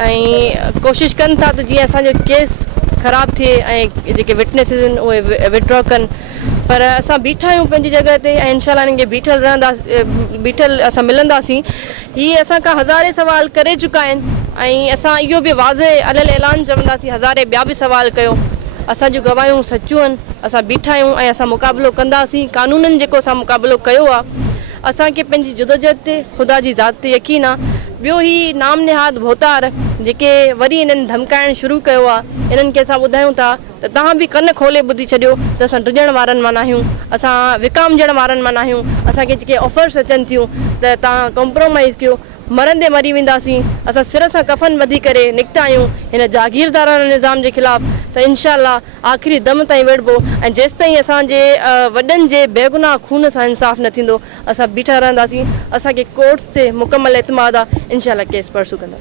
ऐं कोशिशि कनि था त जीअं असांजो केस ख़राबु थिए ऐं जेके विटनेसिस आहिनि उहे विड्रॉ कनि, पर असां बीठा आहियूं पंहिंजी जॻह ते ऐं इनशाला हिननि खे बीठल असां मिलंदासीं। हीअ असां खां हज़ारे सवाल करे चुका आहिनि ऐं असां इहो बि वाज़े अलल ऐलान चवंदासीं हज़ारे ॿिया बि सवाल कयो, असांजूं गवाहियूं सचियूं आहिनि, असां बीठा आहियूं ऐं असां मुक़ाबिलो कंदासीं। कानूननि जेको असां मुक़ाबिलो कयो आहे, असांखे पंहिंजी जदोजहद ते ख़ुदा जी ज़ात ते यकीन आहे। ॿियो ही नाम निहाद भोतार जेके वरी इन्हनि धमकाइणु शुरू कयो आहे, इन्हनि खे असां ॿुधायूं था त तव्हां बि कन खोले ॿुधी छॾियो त असां डिॼण वारनि मां न आहियूं, असां विकामजण वारनि मां न आहियूं। असांखे जेके ऑफर्स अचनि थियूं त तव्हां कॉम्प्रोमाइज़ कयो, मरंदे मरी वेंदासीं, असां सिर सां कफ़न ॿधी करे निकिता आहियूं हिन जागीरदाराना निज़ाम जे ख़िलाफ़ु। त इनशाला आख़िरी दम ताईं विढ़बो ऐं जेसि ताईं असांजे वॾनि जे बेगुनाह खून सां इंसाफ़ न थींदो असां बीठा रहंदासीं। असांखे कोर्ट्स ते मुकमल एतमाद आहे, इनशाला केस परसूं कंदासीं।